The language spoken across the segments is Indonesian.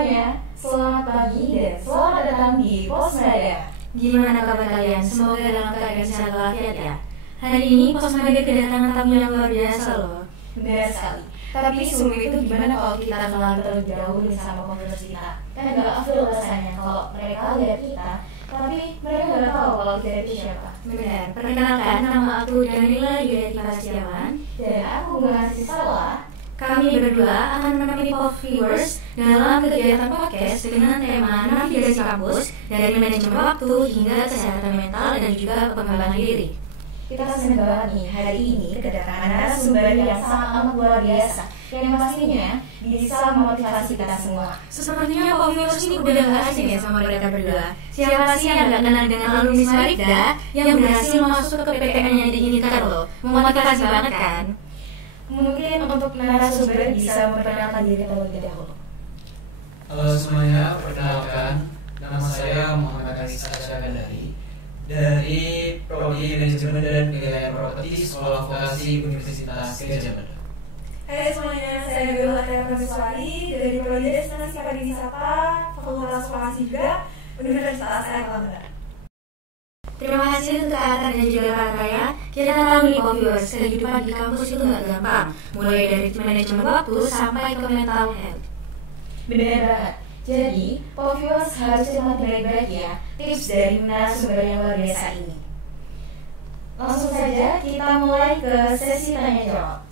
semuanya, selamat pagi dan selamat datang di Posmada. Gimana kabar kalian? Semoga dalam keadaan sehat walafiat ya. Hari ini Posmada kedatangan tamu yang luar biasa loh. Benar sekali. Tapi sebelum itu gimana kalau kita kenalan terlebih dahulu sama konfirmasi kita? Kan gak afdol rasanya kalau mereka lihat kita, tapi mereka gak tahu kalau kita itu siapa. Benar, perkenalkan nama aku Danila Yudhati Prasetyawan. Dan aku Mahasiswa Salah. Kami berdua akan menemani Pop Viewers dalam kegiatan podcast dengan tema navigasi kampus dari manajemen waktu hingga kesehatan mental dan juga pengembangan diri. Kita senang banget nih hari ini kedatangan narasumber yang sangat luar biasa yang pastinya bisa memotivasi kita semua. Sepertinya Pop Viewers ini udah gak asing ya sama mereka berdua. Siapa sih yang gak kenal dengan alumni Smarikda yang berhasil masuk ke PTN yang diinginkan loh? Memotivasi banget kan? Mungkin untuk narasumber bisa memperkenalkan diri terlebih dahulu. Halo semuanya, perkenalkan nama saya Muhammad Anis Asyagandari dari Prodi Manajemen dan Penilaian Properti Sekolah Vokasi Universitas Gadjah Mada. Hai semuanya, saya Bella Prasetyawan dari Prodi Destinasi Pariwisata Fakultas Vokasi juga Universitas Erlangga. Terima kasih untuk Kak dan juga Kak Raya. Kita tahu nih Pop Viewers, kehidupan di kampus itu gak gampang, mulai dari manajemen waktu sampai ke mental health. Benar banget. Jadi, Pop Viewers harus cermat baik-baik ya tips dari narasumber yang luar biasa ini. Langsung saja kita mulai ke sesi tanya jawab.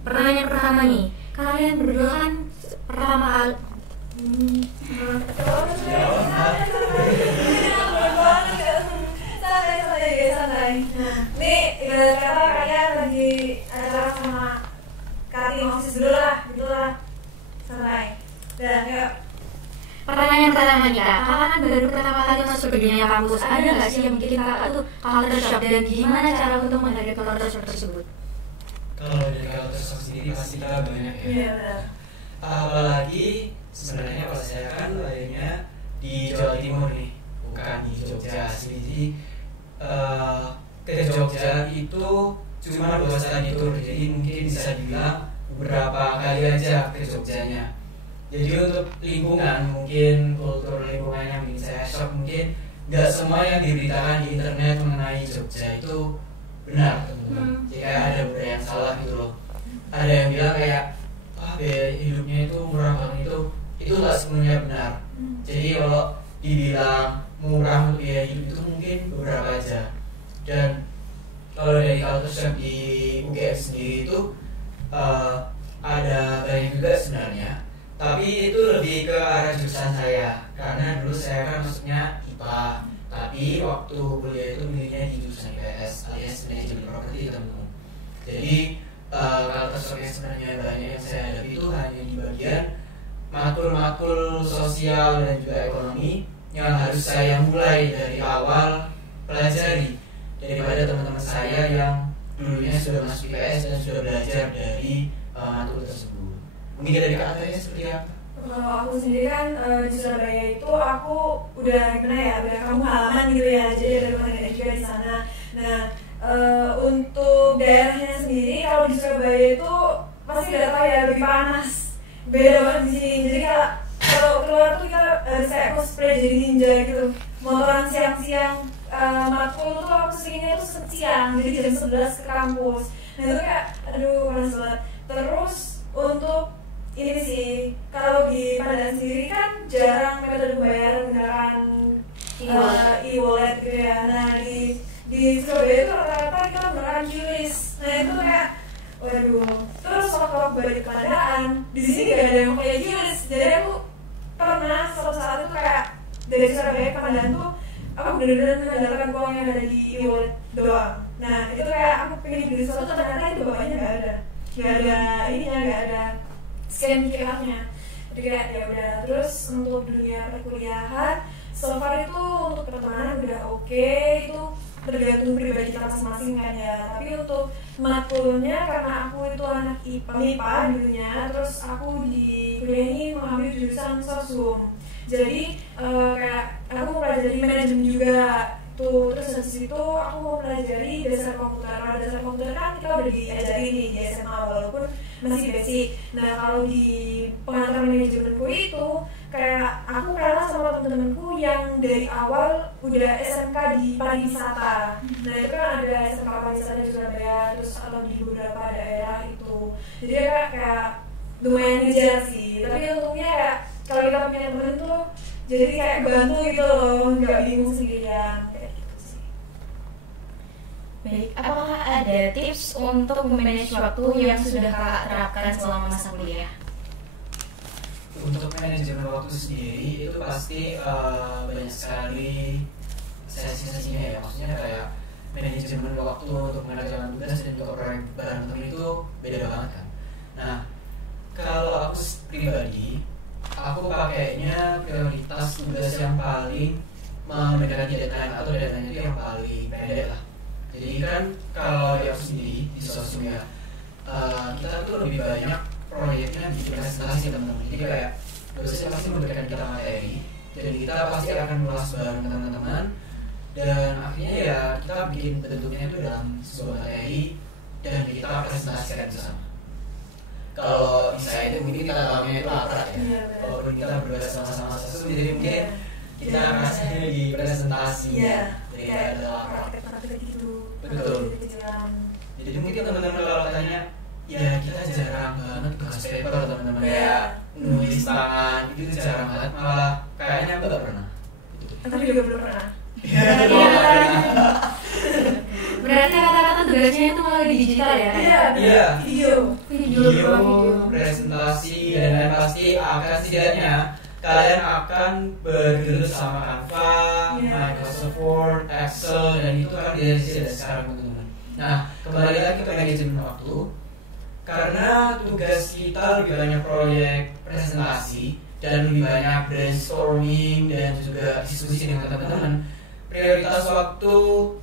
Pertanyaan pertama nih, kalian berdua kan pertama kali santai. Nih, kata kalian lagi acara sama Kati Moksis dulu lah, gitulah. Santai. Dan yuk. Pertanyaan pertama nih Kak, kakak kan baru pertama kali masuk ke dunia kampus. Ada gak sih yang bikin kakak tuh culture shock dan gimana cara untuk menghadapi culture shock tersebut? Kalau dari culture shock sendiri pasti kita banyak ya. Iya benar. Apalagi sebenarnya kalau saya kan lahirnya di Jawa Timur nih, bukan di Jogja. Jadi ke Jogja itu cuma 2 kali tur, jadi mungkin bisa dibilang beberapa kali aja ke Jogjanya. Jadi untuk lingkungan, mungkin kultur lingkungan yang bikin saya shock, mungkin nggak semua yang diberitakan di internet mengenai Jogja itu benar, teman-teman. Jadi kayak ada beberapa yang salah gitu loh. Ada yang bilang kayak biaya hidupnya itu murah banget, itu nggak sepenuhnya benar. Jadi kalau dibilang murah untuk biaya hidup itu mungkin beberapa aja. Dan kalau dari culture shock di UGM sendiri itu ada banyak juga sebenarnya. Tapi itu lebih ke arah jurusan saya, karena dulu saya kan masuknya IPA, tapi waktu kuliah itu milihnya di jurusan IPS alias manajemen properti, teman-teman. Jadi culture shock yang sebenarnya banyak yang saya hadapi itu hanya di bagian matkul-matkul sosial dan juga ekonomi yang harus saya mulai dari awal pelajari daripada teman-teman saya yang dulunya sudah masuk IPS dan sudah belajar dari matkul tersebut. Mungkin dari katanya seperti apa? Kalau aku sendiri kan di Surabaya itu aku udah gimana ya, udah kampung halaman gitu ya, jadi ada teman juga di sana. Nah untuk daerahnya sendiri kalau di Surabaya itu pasti udah tahu ya lebih panas, beda banget di sini. Jadi kalau keluar tuh kita harus kayak cosplay jadi ninja gitu, motoran siang-siang. Matkul tuh aku seringnya tuh siang, jadi jam 11 ke kampus. Nah itu kayak aduh panas banget. Terus untuk ini sih, kalau di Padang sendiri kan jarang metode pembayaran menggunakan e-wallet gitu ya. Nah di Surabaya itu rata-rata kita menggunakan QRIS. Nah itu kayak waduh. Terus waktu aku balik ke Padang, di sini gak ada yang pakai QRIS. Jadi aku pernah suatu saat itu kayak dari Surabaya ke Padang tuh aku bener-bener mengandalkan uang yang ada di e-wallet doang. Nah itu kayak aku pengen beli sesuatu, ternyata itu bawahnya gak ada ininya, gak ada scan QR-nya. Jadi kayak ya udah. Terus untuk dunia perkuliahan so far itu untuk pertemanan udah oke, itu tergantung pribadi kita masing-masing kan ya. Tapi untuk matkulnya karena aku itu anak IPA dulunya, terus aku di kuliah ini mengambil jurusan sosum. Jadi kayak aku mempelajari manajemen juga waktu. Terus habis itu aku mau pelajari dasar komputer. Kalau dasar komputer kan kita udah diajari nih di SMA walaupun masih basic. Nah kalau di pengantar manajemenku itu kayak aku kalah sama temen-temenku yang dari awal udah SMK di pariwisata. Nah itu kan ada SMK pariwisata di Surabaya, terus atau di beberapa daerah itu. Jadi kayak lumayan ngejar sih. Tapi untungnya kayak kalau kita punya temen tuh jadi kayak bantu gitu loh, nggak bingung sendirian kayak gitu sih. Baik, apakah ada tips untuk memanage waktu yang sudah Kakak terapkan selama masa kuliah? Untuk manajemen waktu sendiri itu pasti banyak sekali sesi-sesinya ya, maksudnya kayak manajemen waktu untuk mengerjakan tugas dan juga proyek bareng temen itu beda banget kan. Nah kalau aku pribadi, aku pakainya prioritas tugas yang paling mendekati deadline atau deadline itu yang paling pendek lah. Jadi kan kalau di aku sendiri di sosmed kita tuh lebih banyak proyeknya bikin presentasi teman-teman. Jadi kayak dosen pasti memberikan kita materi, jadi kita pasti akan mengulas bareng teman-teman dan akhirnya ya kita bikin bentuknya itu dalam sebuah materi dan kita presentasikan bersama. Kalau misalnya itu mungkin kita tahunya itu abstrak ya, walaupun kita berbahasa sama-sama sesuatu, jadi mungkin kita rasanya di presentasi jadi ada abstrak. Betul. Jadi mungkin teman-teman kalau tanya, ya kita jarang banget tugas paper teman-teman kayak nulis tangan itu jarang banget, malah kayaknya nggak pernah. Tapi juga belum pernah. Berarti kata-kata tugasnya itu malah di digital ya? Iya. Video, presentasi dan lain pasti akan setidaknya kalian akan bergelut sama Canva, Microsoft Word, Excel dan itu akan diedisi dari sekarang teman-teman. Nah kembali lagi ke manajemen waktu. Karena tugas kita lebih banyak proyek presentasi dan lebih banyak brainstorming dan juga diskusi dengan teman-teman, prioritas waktu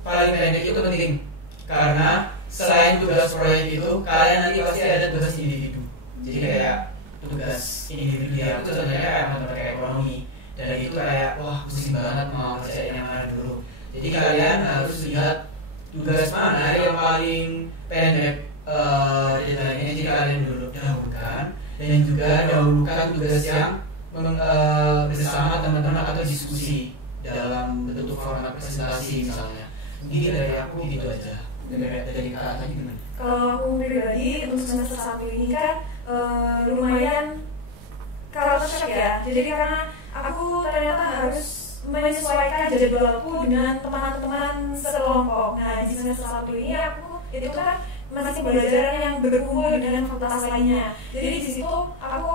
paling pendek itu penting. Karena selain tugas proyek itu, kalian nanti pasti ada tugas individu. Jadi kayak tugas individu ya itu contohnya kayak matematika ekonomi, dan itu kayak wah pusing banget mau ngerjain yang mana dulu. Jadi kalian harus lihat tugas mana yang paling pendek. Deadline-nya jika kalian dahulukan dan juga dahulukan tugas yang bersama teman-teman atau diskusi dalam bentuk format presentasi misalnya. Mungkin dari aku gitu aja. Dari Kak tadi gimana? Kalau aku pribadi untuk semester 1 ini kan lumayan kalau cocok ya. Jadi karena aku ternyata harus menyesuaikan jadwalku dengan teman-teman sekelompok. Nah di semester 1 ini aku itu kan masih pembelajaran yang berkumpul dengan fakultas lainnya. Jadi di situ aku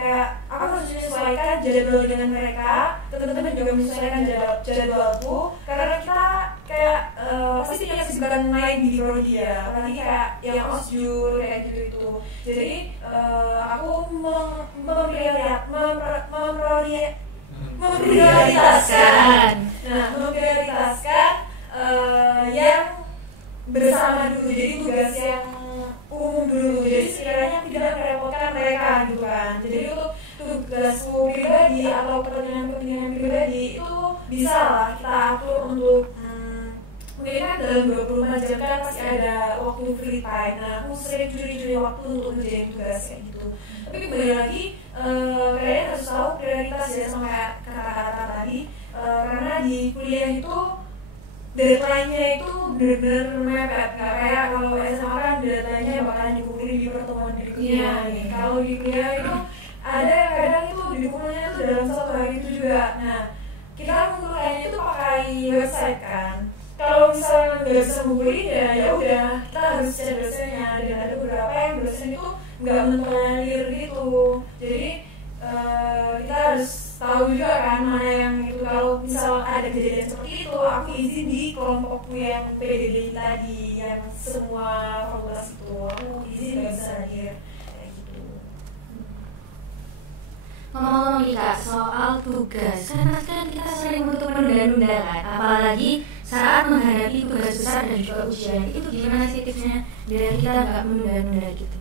kayak aku harus menyesuaikan jadwal dengan mereka, teman-teman juga menyesuaikan jadwalku karena kita kayak pasti punya kesibukan lain di prodi ya, apalagi kayak yang osjur kayak gitu itu. Jadi aku memprioritaskan yang bersama dulu, jadi tugas yang umum dulu, jadi sekiranya tidak merepotkan mereka gitu kan. Jadi untuk tugasku pribadi atau kepentingan pribadi itu bisa lah kita atur untuk mungkin kan dalam 24 jam kan pasti ada waktu free time. Nah aku sering curi-curi waktu untuk ngerjain tugas kayak gitu. Tapi kembali lagi kalian harus tahu prioritas ya sama kata-kata tadi, karena di kuliah itu deadline-nya itu benar-benar mepet, nggak kayak kalau SMA kan deadline-nya bakalan dikumpulin di pertemuan berikutnya. Kalau di kuliah itu ada kadang itu dikumpulnya itu dalam 1 hari itu juga. Nah kita ngumpulnya itu pakai website kan. Kalau misalnya nggak bisa ngumpulin ya udah kita harus cari dosennya, dan ada beberapa yang dosen itu nggak mentolerir gitu. Jadi kita harus tahu juga kan mana yang itu. Kalau misal ada kejadian seperti itu, aku izin di kelompokku yang PDD tadi yang semua fakultas itu, aku izin nggak bisa hadir kayak gitu. Ngomong-ngomong nih Kak, soal tugas, karena kan kita sering untuk menunda-nunda kan, apalagi saat menghadapi tugas besar dan juga ujian. Itu gimana sih tipsnya biar kita nggak menunda-nunda gitu?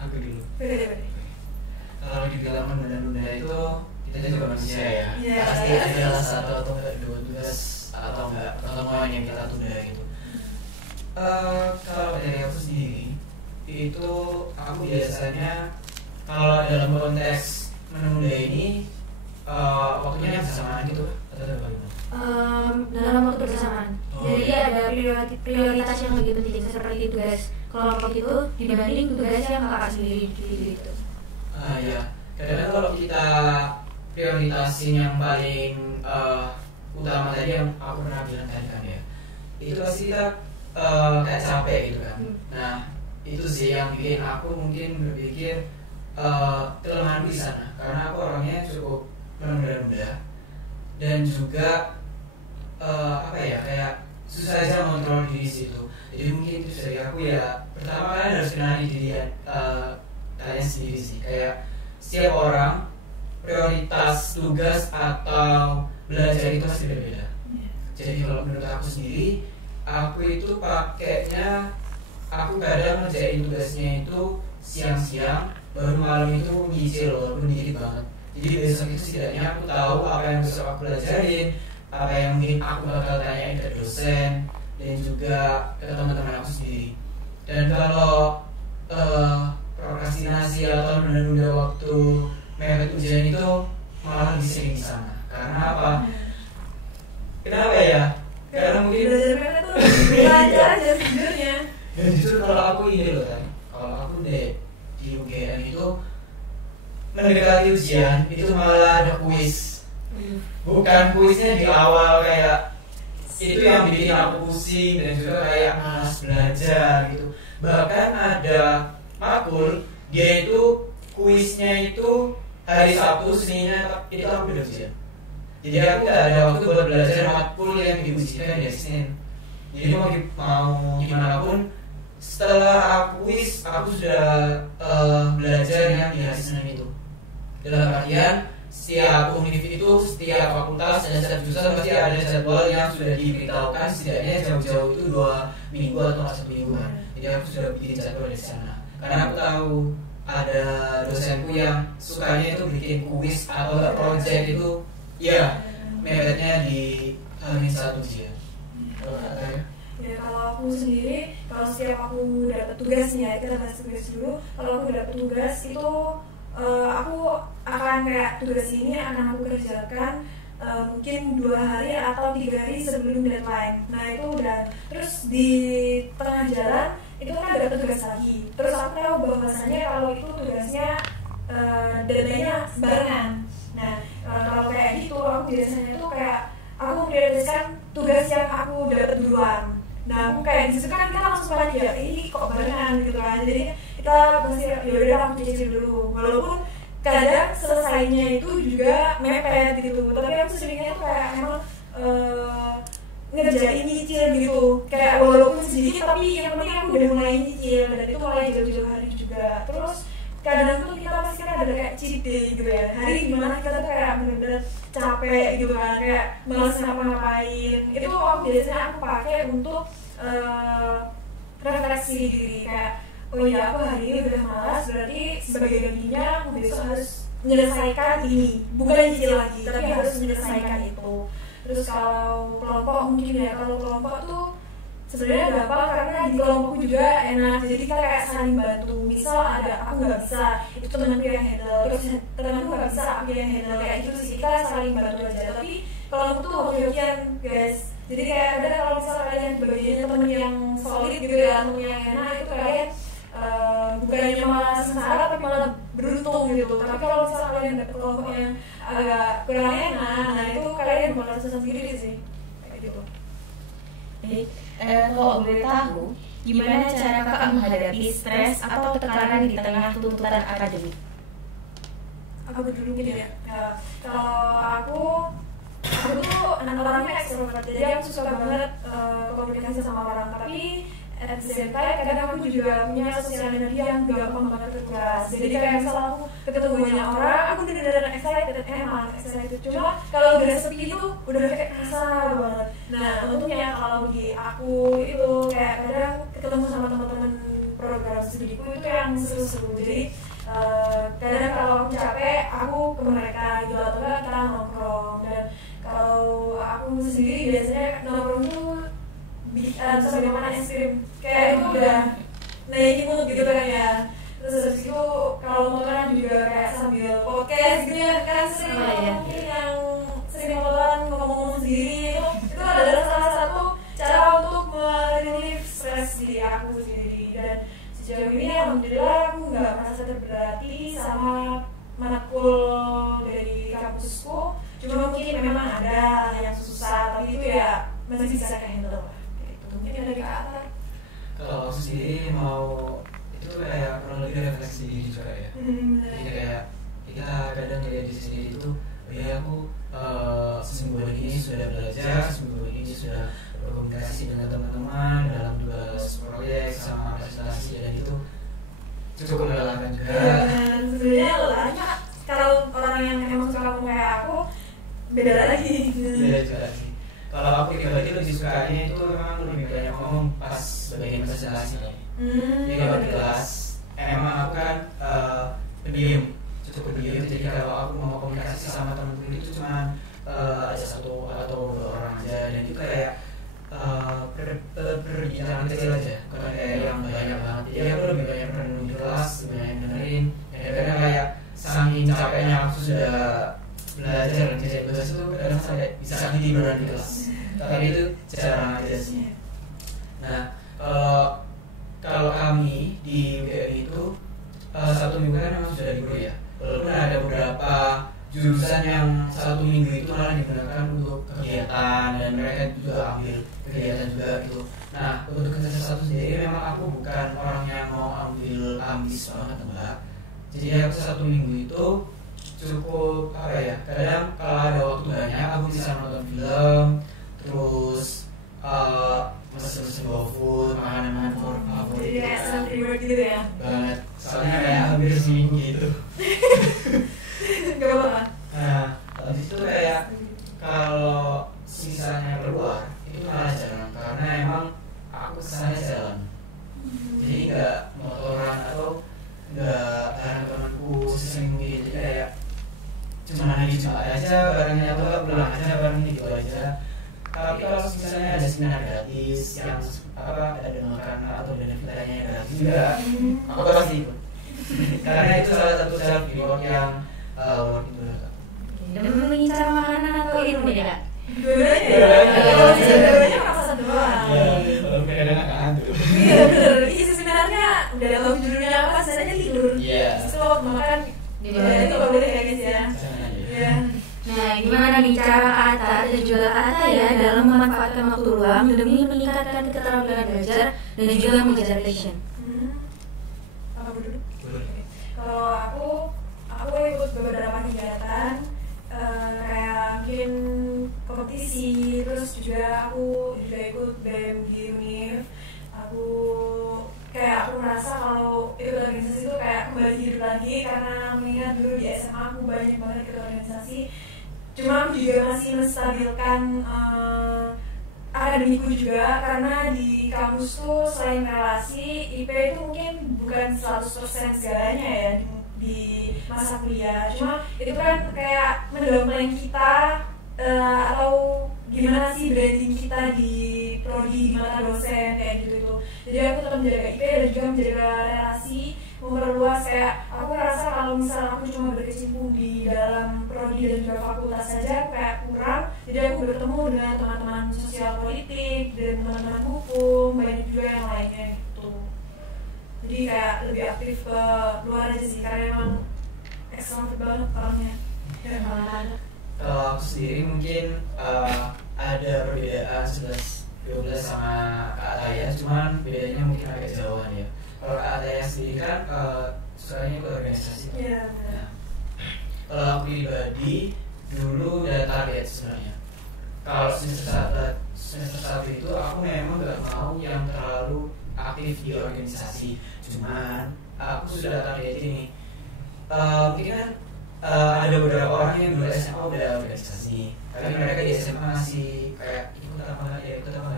Aku dulu. Beda-beda. Kalau dibilang menunda-nunda itu kita juga manusia ya. Iya. Pasti ada satu atau enggak dua tugas atau enggak pertemuan yang kita tunda gitu. Kalau dari aku sendiri itu aku biasanya kalau dalam konteks menunda ini waktunya bersamaan gitu atau bagaimana? Dalam waktu bersamaan. Jadi ada prioritas yang lebih penting seperti tugas kelompok itu dibanding tugas yang kakak sendiri gitu. Ya, kadang kalau kita prioritasin yang paling utama tadi yang aku pernah bilang tadi kan ya, itu pasti kita kayak capek gitu kan. Nah itu sih yang bikin aku mungkin berpikir kelemahan di sana, karena aku orangnya cukup menunda-nunda dan juga kayak susah aja mengontrol diri situ. Jadi mungkin tips dari aku ya, pertama kalian harus kenali diri kalian sendiri sih. Kayak setiap orang prioritas tugas atau belajar itu pasti berbeda. Jadi kalau menurut aku sendiri, aku itu pakainya, aku kadang ngerjain tugasnya itu siang-siang, baru malam itu nyicil walaupun dikit banget. Jadi besok itu setidaknya aku tahu apa yang besok aku pelajarin, apa yang mungkin aku bakal tanyain ke dosen dan juga ke teman-teman aku sendiri. Dan kalau prokrastinasi atau menunda waktu mepet ujian itu malah lebih sering di sana. Karena apa? Kenapa ya? Karena mungkin belajar tuh belajar aja sejujurnya. Dan justru kalau aku ini loh kan, kalau aku di UGM itu mendekati ujian itu malah ada kuis. Bukan kuisnya di awal kayak itu yang bikin aku pusing dan juga kayak malas belajar gitu. Bahkan ada makul dia itu kuisnya itu hari Sabtu, Seninnya itu aku udah ujian. Jadi aku gak ada waktu buat belajar makul yang diujikan di Senin. Jadi mau gimana pun setelah aku kuis aku sudah belajar yang di hari Senin itu. Dalam artian setiap univ itu, setiap fakultas dan setiap jurusan pasti ada jadwal yang sudah diberitahukan setidaknya jauh-jauh itu 2 minggu atau 1 minggu kan. Jadi aku sudah bikin jadwal di sana. Karena aku tahu ada dosenku yang sukanya itu bikin kuis atau project itu ya mepetnya di H-1 dia. Ya kalau aku sendiri, kalau setiap aku dapat tugasnya, kita bahas tugas dulu. Kalau aku dapat tugas itu aku akan kayak tugas ini akan aku kerjakan mungkin 2 hari atau 3 hari sebelum deadline. Nah itu udah, terus di tengah jalan itu kan ada tugas lagi. Terus aku tahu bahwasannya kalau itu tugasnya deadline-nya barengan. Nah kalau kayak gitu aku biasanya tuh kayak aku prioritaskan tugas yang aku dapat duluan. Nah aku kayak disitu kan kita langsung panik ya, ini kok barengan gitu kan. Jadi kita pasti yaudah aku cicil dulu, walaupun kadang selesainya itu juga mepet gitu. Tapi aku seringnya tuh kayak emang ngerjain nyicil gitu, kayak walaupun sedikit tapi yang penting aku udah mulai nyicil dan itu mulai jauh-jauh hari juga. Terus kadang tuh kita pasti kan ada kayak cheat day gitu ya, hari dimana kita tuh kayak bener-bener capek gitu kan, kayak malas ngapa-ngapain. Itu aku biasanya aku pakai untuk refleksi diri, kayak oh ya aku hari ini udah malas, berarti sebagai gantinya aku besok harus menyelesaikan ini, bukan nyicil lagi tapi harus menyelesaikan itu. Terus kalau kelompok mungkin ya, kalau kelompok tuh sebenarnya gampang karena di kelompokku juga enak, jadi kayak saling bantu. Misal ada aku nggak bisa, itu temanku yang handle, terus temanku nggak bisa, aku yang handle, kayak gitu sih, kita saling bantu aja. Tapi kelompok tuh hoki-hokian guys, jadi kayak ada kalau misal kalian bagiannya temen yang solid gitu ya, temen yang enak, itu kalian bukannya malah sengsara tapi malah beruntung gitu. Tapi kalau misalnya kalian dapet kelompok yang agak kurang enak, nah itu kalian malah susah sendiri sih kayak gitu. Baik, kalau boleh tahu gimana cara kakak menghadapi stres atau tekanan di tengah tuntutan akademik? Aku dulu gini ya. Kalau aku tuh orangnya ekstrovert, jadi aku suka banget komunikasi sama orang. Tapi at the same time kadang aku juga punya sosial energi yang gampang banget terkuras. Jadi kayak misal aku ketemu banyak orang, aku bener-bener excited. Cuma kalau udah sepi itu udah kayak kerasa banget. Nah untungnya kalau bagi aku itu kayak kadang ketemu sama teman-teman program studiku itu yang seru-seru. Jadi kadang kalau aku capek aku ke mereka gitu atau enggak kita nongkrong. Dan kalau aku sendiri biasanya nongkrong tuh sambil makan es krim kayak itu udah naikin mood gitu kan ya. Terus habis itu kalau motoran juga kayak sambil podcast gitu ya kan, sering mungkin yang sering motoran ngomong-ngomong sendiri itu adalah salah satu cara untuk merilis stres di aku sendiri. Dan sejauh ini alhamdulillah aku nggak merasa terberati sama matkul dari kampusku, cuma mungkin memang ada yang susah tapi itu ya masih bisa handle lah. Mungkin ada di Kak. Kalau aku sendiri mau itu kayak kurang lebih refleksi diri juga ya. Jadi kayak kita kadang ngeliat diri sendiri itu, oh ya aku seminggu ini sudah belajar, seminggu ini sudah berkomunikasi dengan teman-teman dalam tugas proyek sama presentasi, dan itu cukup melelahkan juga. Dan sebenarnya lelahnya kalau orang yang emang suka ngomong kayak aku beda lagi. Beda juga sih. Kalau aku pribadi lebih sukanya itu memang lebih banyak ngomong pas bagian presentasi. Jadi kalau di kelas, emang aku kan pendiam, cukup pendiam. Jadi kalau aku mau komunikasi sama teman-teman itu cuma ada satu atau dua orang aja, dan itu kayak perbincangan kecil aja, bukan kayak yang banyak banget. Jadi aku lebih banyak renung di kelas, lebih banyak dengerin. Kadang-kadang kayak saking capeknya aku sudah belajar dan kerja tugas itu kadang sampai bisa tiduran di kelas. Tapi itu jarang aja sih. Nah, kalau kami di UGM itu satu minggu kan memang sudah libur ya. Walaupun ada beberapa jurusan yang satu minggu itu malah digunakan untuk kegiatan, dan mereka juga ambil kegiatan juga gitu. Nah, untuk semester satu sendiri memang aku bukan orang yang mau ambil ambis banget enggak. Jadi aku satu minggu itu cukup apa ya, kadang kalau ada waktu banyak aku bisa nonton film, terus mesen GoFood, makanan favorit. Jadi kayak self reward gitu ya. Banget, soalnya kayak hampir seminggu gitu. Gak apa-apa. Nah, habis itu kayak kalau sisanya keluar itu malah jarang, karena emang aku kesana jalan. Jadi nggak motoran atau nggak bareng temanku sesering mungkin. Jadi kayak cuma hari Jumat aja barengnya, atau pulang aja bareng gitu aja. Tapi kalau misalnya ada seminar gratis yang ada makanan atau benefitnya gratis juga, aku pasti ikut. Karena itu salah satu self reward yang worth itu lah. Dan mengincar makanan atau ilmu ya Kak? Dua-duanya rasa doang. Kalau kadang kan tuh. Iya bener, isi sebenarnya udah tahu judulnya apa, saja tidur. Iya. Justru waktu makan itu nggak boleh kayak gitu ya. Iya. Nah, gimana nih cara Kak Atta dan juga Kak Atta ya dalam memanfaatkan waktu luang demi meningkatkan keterampilan belajar dan juga mengejar passion? Apa dulu? Kalau aku ikut beberapa kegiatan kayak mungkin kompetisi, terus juga aku juga ikut BEM di UNIF. Aku merasa kalau ikut organisasi itu kayak kembali hidup lagi, karena mengingat dulu di SMA aku banyak banget ikut organisasi. Cuma aku juga masih menstabilkan akademiku juga, karena di kampus tuh selain relasi, IP itu mungkin bukan 100% segalanya ya di masa kuliah. Cuma itu kan kayak mendongeng kita atau gimana sih branding kita di prodi, gimana dosen kayak gitu. Jadi aku tetap menjaga IP dan juga menjaga relasi, memperluas. Kayak aku rasa kalau misalnya aku cuma berkecimpung di dalam prodi dan juga fakultas saja kayak kurang. Jadi aku bertemu dengan teman-teman sosial politik dan teman-teman hukum, banyak juga yang lainnya gitu. Jadi kayak lebih aktif ke luar aja sih, karena emang ekstrovert banget orangnya. Kalau aku sendiri mungkin ada perbedaan 11-12 sama Kak Ataya, cuman bedanya mungkin agak jauhan ya. Kalau Kak Ataya sendiri kan sukanya ke organisasi. Iya. Nah, kalau aku pribadi dulu udah target sebenarnya. Kalau semester 1 itu aku memang gak mau yang terlalu aktif di organisasi. Cuman aku sudah target ini. Mungkin kan ada beberapa orang yang dulu SMA udah organisasi, tapi mereka di SMA masih kayak ikut apa nggak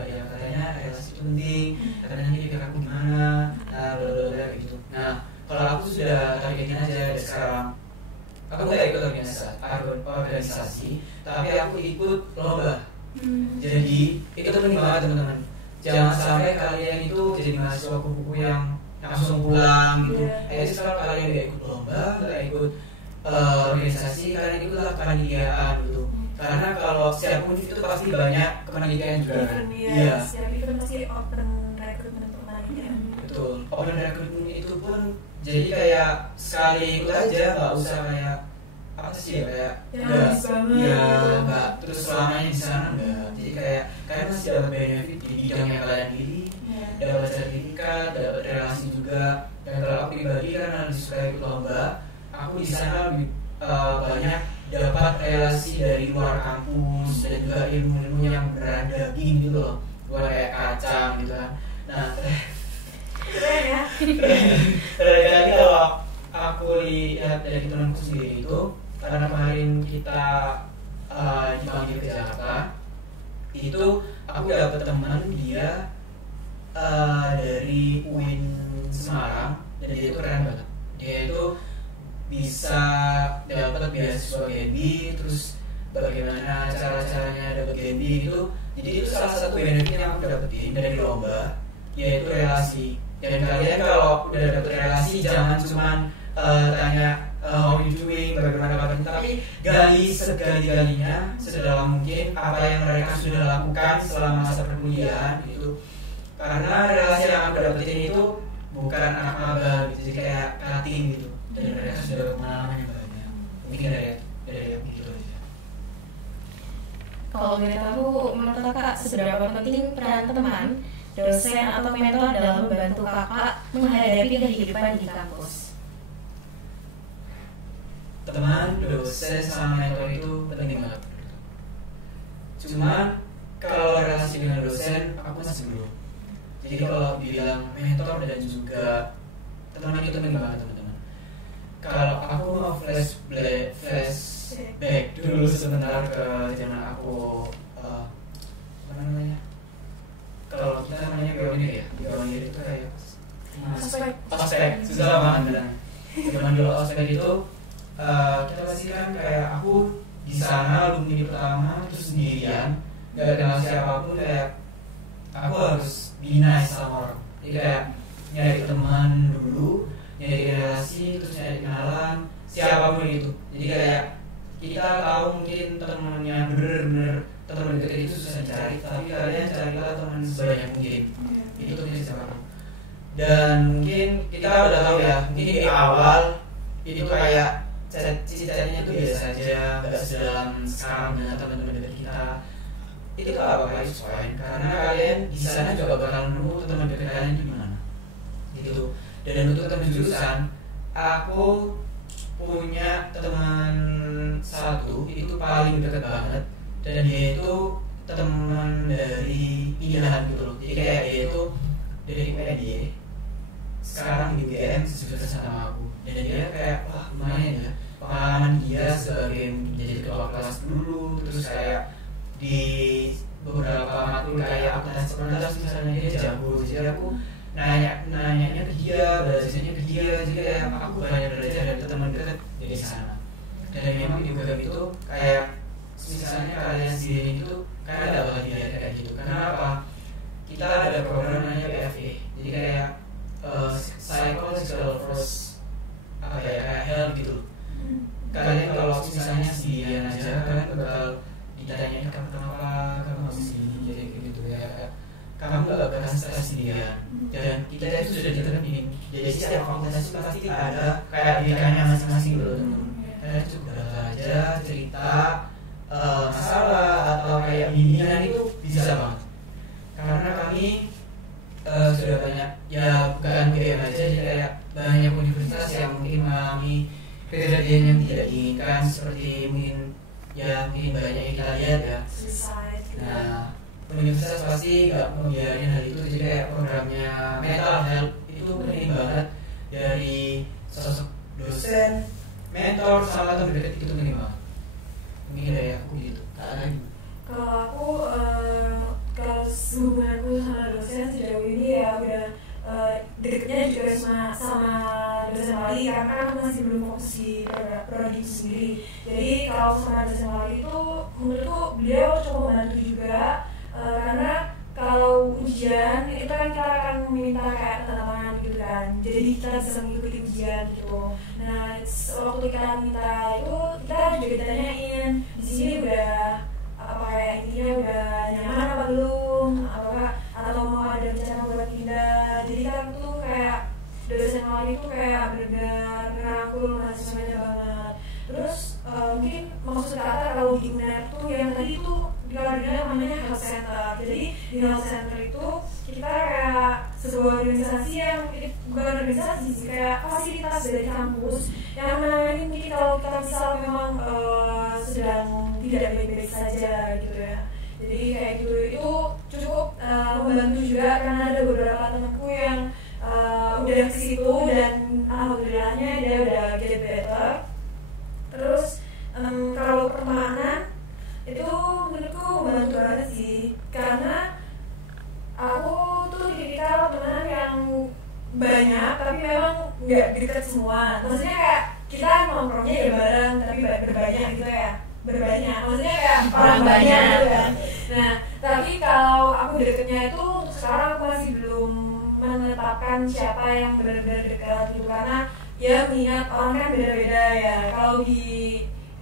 ya, katanya relasi penting, katanya nanti pikir aku gimana, blablabla gitu. Nah, kalau aku sudah targetin aja aku nggak ikut organisasi, tapi aku ikut lomba. Jadi itu penting banget teman-teman. Jangan sampai kalian itu jadi mahasiswa kupu-kupu yang langsung pulang gitu. Jadi kalau kalian nggak ikut lomba, nggak ikut organisasi, kalian ikutlah kepanitiaan gitu. Karena kalau setiap univ itu pasti banyak kepanitiaan juga. Iya. Setiap event pasti open recruitment kepanitiaan. Betul. Open recruitment itu pun jadi kayak sekali ikut aja, nggak usah kayak apa sih ya, kayak nggak terus selamanya di sana enggak. Jadi kayak kalian masih dapat benefit di bidang yang kalian pilih, dapat sertifikat, dapat relasi juga. Dan kalau aku pribadi karena suka ikut lomba, aku di sana lebih banyak dapat relasi dari luar kampus dan juga ilmu-ilmu yang beneran daging gitu loh, bukan kayak kacang gitu kan. Nah, keren ya. Jadi kalau aku lihat dari temanku sendiri itu, karena kemarin kita dipanggil ke Jakarta, itu aku dapat teman dia dari UIN Semarang, dan dia itu keren banget. Dia itu bisa dapat beasiswa Gaby, terus bagaimana cara-caranya dapat Gaby itu. Jadi itu salah satu benefit yang aku dapetin dari lomba, yaitu relasi. Dan kalian kalau udah dapet relasi jangan cuman tanya how you doing, bagaimana kabarnya, tapi gali segala-galanya sedalam mungkin apa yang mereka sudah lakukan selama masa perkuliahan gitu. Karena relasi yang aku dapetin itu bukan anak maba gitu, jadi kayak cutting gitu. Dan mereka sudah berpengalaman yang banyak. Mungkin dari yang gitu aja. Kalau boleh tahu, menurut kakak seberapa penting peran teman, dosen atau mentor dalam membantu kakak menghadapi kehidupan di kampus? Teman, dosen, sama mentor itu penting banget. Cuman kalau relasi dengan dosen, aku masih belum. Jadi kalau bilang mentor dan juga teman itu penting banget teman-teman. Kalau aku mau flashback dulu sebentar ke zaman aku apa namanya? Kalau kita namanya pionir ya, pionir itu kayak ospek, susah banget benar. Zaman dulu ospek itu kita pasti kan kayak aku di sana alumni pertama terus sendirian, gak kenal siapapun, kayak aku harus be nice sama orang. Jadi kayak nyari teman dulu, nyari relasi, terus nyari kenalan siapapun itu. Jadi kayak kita tahu mungkin temennya bener-bener teman dekat itu susah dicari, tapi kalian carilah teman sebanyak mungkin. Itu temannya siapa. Dan mungkin kita udah tahu ya, mungkin di awal itu kayak cita-citanya itu biasa aja, nggak sedalam sekarang dengan teman-teman dekat kita. Itu gak apa-apa, itu fine, karena kalian di sana juga bakal nemu teman dekat kalian di mana. Gitu. Dan untuk teman jurusan, aku punya teman satu itu paling dekat banget, dan dia itu teman dari pilihan gitu loh. Jadi kayak dia itu dari PDI, sekarang di UGM sejurusan sama aku. Dan dia kayak wah lumayan ya pengalaman dia sebagai menjadi ketua kelas dulu, terus kayak di beberapa matkul kayak akuntansi komunitas misalnya dia jago. Jadi aku nanya ke dia, belajarnya ke dia, jadi kayak aku banyak belajar dari teman dekat dari sana. Dan memang di UGM itu kayak misalnya kalian sendiri itu kalian tidak bakal dilihat kayak gitu. Kenapa? Kita ada program namanya PFE, jadi kayak psychological first apa ya, kayak health gitu. Kalian kalau misalnya sendirian aja, kalian bakal ditanyain kamu kenapa, kamu masih sendiri, jadi gitu ya. Kamu gak bakal stres sendirian. Dan kita itu sudah diterapin. Jadi setiap fakultas pasti ada kayak bidangnya masing-masing dulu teman-teman. Kalian coba aja cerita masalah atau kayak bimbingan itu bisa banget. Karena kami sudah banyak ya, bukan UGM aja, jadi kayak banyak universitas yang mungkin mengalami kejadian yang tidak diinginkan, seperti mungkin banyak yang kita lihat ya. Nah, universitas pasti nggak membiarkan hal itu, jadi kayak programnya mental health itu penting banget dari sosok dosen, mentor, sama teman dekat itu penting banget. Mungkin dari aku gitu. Kalau aku kalau hubunganku sama dosen sejauh ini ya udah dekatnya juga sama dosen wali, karena aku masih belum fokus di prodi itu sendiri. Jadi kalau sama dosen wali itu menurutku beliau cukup membantu juga, karena kalau ujian itu kan kita akan meminta kayak tanda tangan gitu kan, jadi kita bisa mengikuti ujian gitu. Nah waktu kita minta itu kita juga ditanyain di sini udah apa ya, intinya udah nyaman apa belum, apakah atau mau ada rencana buat pindah. Jadi kan tuh kayak dosen wali itu kayak benar-benar ngerangkul mahasiswanya banget. Terus mungkin maksud kata kalau di UNER tuh yang tadi tuh kalau di UNER namanya health center. Jadi di health center itu kita kayak sebuah organisasi yang bukan organisasi sih, kayak fasilitas dari kampus yang menangani mungkin kalau kita misal memang sedang tidak baik-baik saja gitu ya. Jadi kayak gitu itu cukup membantu juga, karena ada beberapa temanku yang udah ke situ dan alhamdulillahnya dia udah get better. Terus kalau pertemanan itu menurutku membantu banget sih, karena aku tuh tipikal teman yang banyak tapi memang nggak deket semua. Maksudnya kayak kita nongkrongnya ya bareng tapi berbanyak gitu ya, berbanyak maksudnya kayak orang banyak gitu kan. Nah tapi kalau aku deketnya itu sekarang aku masih belum menetapkan siapa yang benar-benar dekat gitu, karena ya mengingat orang kan beda-beda ya. Kalau di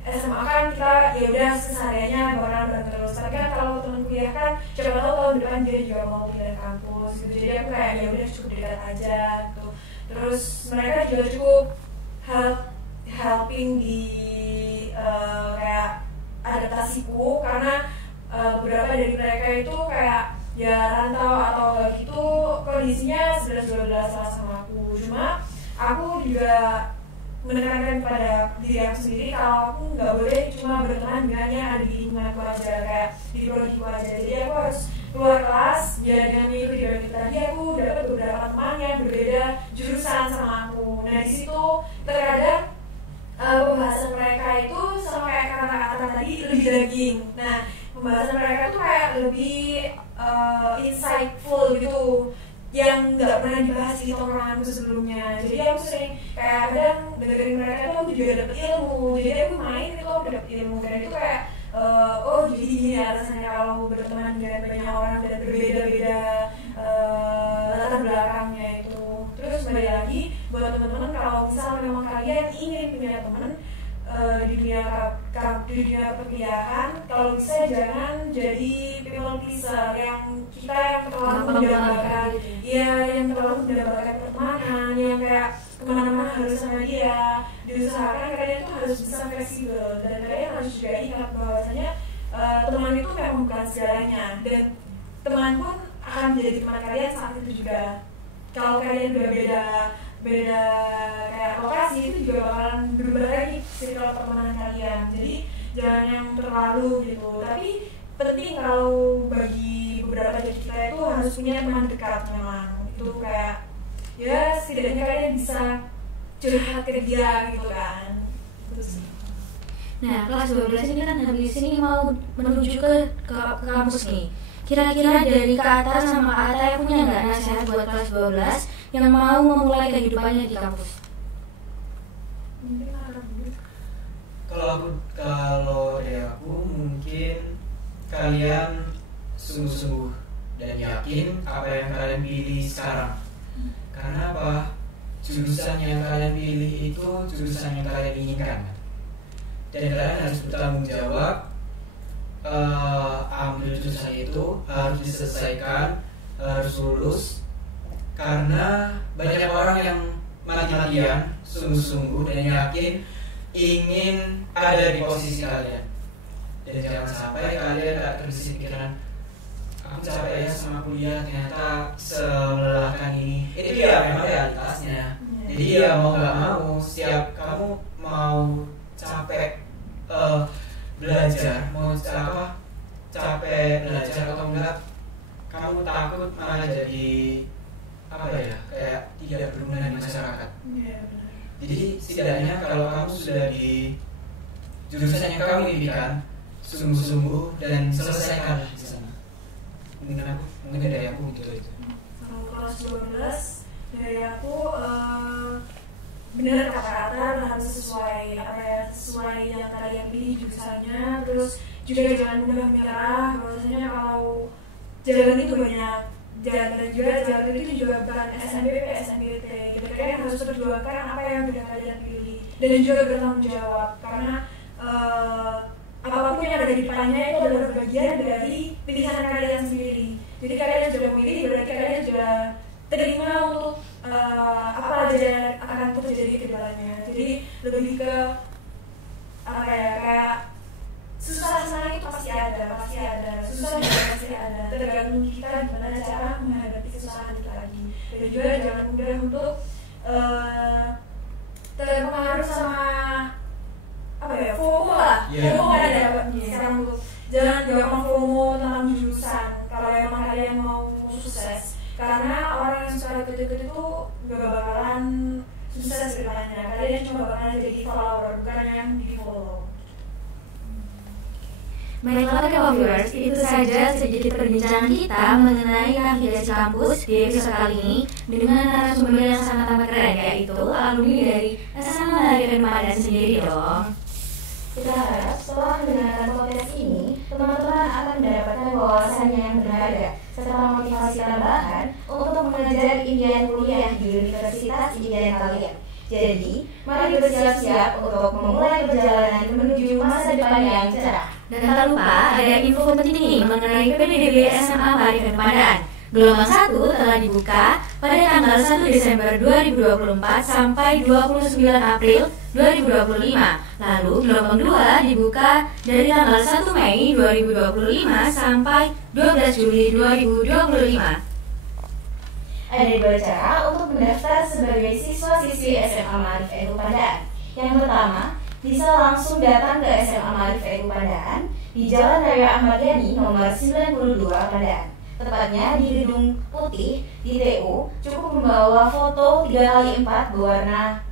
SMA kan kita ya udah kesehariannya bareng terus, tapi kan kalau teman kuliah kan siapa tahu tahun depan dia juga mau pindah kampus gitu. Jadi aku kayak ya udah cukup dekat aja gitu. Terus mereka juga cukup helping di kayak adaptasiku, karena beberapa dari mereka itu kayak ya rantau atau gitu kondisinya 11-12 sama aku. Cuma aku juga menekankan pada diri aku sendiri kalau aku nggak boleh cuma berteman dengan yang ada di lingkunganku aja, kayak di prodiku aja. Jadi aku harus keluar kelas, biar dengan itu tadi aku dapat beberapa teman yang berbeda jurusan sama aku. Nah di situ terkadang pembahasan mereka itu sama kayak kata-kata tadi lebih daging. Nah pembahasan mereka tuh kayak lebih insightful gitu, yang nggak pernah dibahas di tongkronganku sebelumnya. Jadi aku sering kayak kadang dengerin mereka tuh aku juga dapet ilmu. Jadi aku main itu aku dapet ilmu, dan itu kayak oh jadi gini alasannya kalau berteman dengan banyak orang dan berbeda-beda latar belakangnya itu. Terus kembali lagi buat teman-teman, kalau misalnya memang kalian ingin punya teman di dunia perkuliahan, kalau bisa jangan jadi people pleaser yang kita yang terlalu mendambakan, ya yang terlalu mendambakan pertemanan, yang kayak kemana-mana harus sama dia. Diusahakan kalian tuh harus bisa fleksibel, dan kalian harus juga ingat bahwasanya teman itu memang bukan segalanya, dan teman pun akan menjadi teman kalian saat itu juga. Kalau kalian udah beda kayak lokasi, itu juga bakalan berubah lagi circle pertemanan kalian. Jadi jangan yang terlalu gitu, tapi penting kalau bagi beberapa dari kita itu harus punya teman dekat. Memang itu kayak ya setidaknya kalian bisa curhat ke dia gitu kan. Terus Nah, kelas 12 ini kan habis ini mau menuju ke kampus nih. Kira-kira dari Kak Atta sama Kak Atta punya nggak nasihat buat kelas 12 yang mau memulai kehidupannya di kampus? Kalau dari aku mungkin kalian sungguh-sungguh dan yakin apa yang kalian pilih sekarang. Karena apa? Jurusan yang kalian pilih itu jurusan yang kalian inginkan, dan kalian harus bertanggung jawab. Ambil jurusan itu harus diselesaikan, harus lulus, karena banyak orang yang mati-matian sungguh-sungguh dan yakin ingin ada di posisi kalian. Dan jangan sampai kalian tak terbesit pikiran, aku capek ya sama kuliah, ternyata semelelahkan ini. Itu ya memang realitasnya. Jadi ya mau nggak mau, setiap kamu mau capek belajar, mau capek belajar atau enggak, kamu takut malah jadi apa ya, kayak tidak berguna di masyarakat. Jadi setidaknya kalau kamu sudah di jurusan yang kamu impikan, sungguh-sungguh dan selesaikan di sana. Mungkin dari aku gitu itu. Kalau kelas 12 dari aku benar kata-kata harus sesuai sesuai yang kalian pilih jurusannya. Terus juga jangan mudah menyerah, bahwasanya kalau jalan itu banyak jalan, dan juga jalan itu juga bukan SNBP, SNBT gitu. Kalian harus perjuangkan apa yang sudah kalian pilih dan juga bertanggung jawab, karena apapun yang ada di depannya itu adalah bagian dari pilihan kalian sendiri. Jadi kalian sudah memilih, berarti kalian sudah terima untuk apa aja yang akan terjadi ke depannya. Jadi lebih ke apa ya, kayak susah senang itu pasti ada, susah juga pasti ada. Tergantung kita gimana cara menghadapi kesusahan itu lagi. Dan juga jangan mudah untuk terpengaruh sama apa ya, FOMO lah. FOMO kan ada dapatnya. Sekarang tuh jangan gampang FOMO tentang jurusan kalau emang kalian mau sukses. Karena orang yang suka ikut-ikut itu gak bakalan sukses ke depannya. Kalian cuma bakalan jadi follower, bukan yang di follow. Baiklah viewers, itu saja sedikit perbincangan kita mengenai navigasi kampus di episode kali ini dengan narasumber yang sangat amat keren, yaitu alumni dari SMA Mahaifim Padan sendiri dong. Kita harap setelah mendengarkan podcast ini, teman-teman akan mendapatkan wawasan yang berharga serta motivasi tambahan untuk mengejar impian kuliah di universitas impian kalian. Jadi, mari bersiap-siap untuk memulai perjalanan menuju masa depan yang cerah. Dan tak lupa ada info penting nih mengenai PPDB SMA Mahaifim Padan. Gelombang 1 telah dibuka pada tanggal 1 Desember 2024 sampai 29 April 2025. Lalu gelombang 2 dibuka dari tanggal 1 Mei 2025 sampai 12 Juli 2025. Ada dua cara untuk mendaftar sebagai siswa-siswi SMA Maarif Edu Pandaan. Yang pertama, bisa langsung datang ke SMA Maarif Edu Pandaan di Jalan Raya Ahmad Yani nomor 92 Pandaan. Tepatnya di Gedung Putih di TU, cukup membawa foto 3x4 berwarna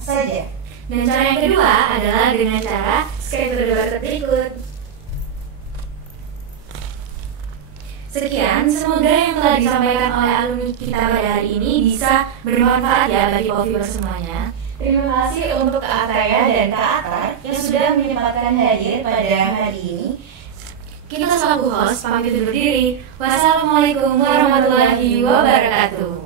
saja. Dan cara yang kedua adalah dengan cara scan QR berikut. Sekian, semoga yang telah disampaikan oleh alumni kita pada hari ini bisa bermanfaat ya bagi viewers semuanya. Terima kasih untuk Kak Ataya dan Kak Atar yang sudah menyempatkan hadir pada hari ini. Kita selaku host pamit undur diri. Wassalamualaikum warahmatullahi wabarakatuh.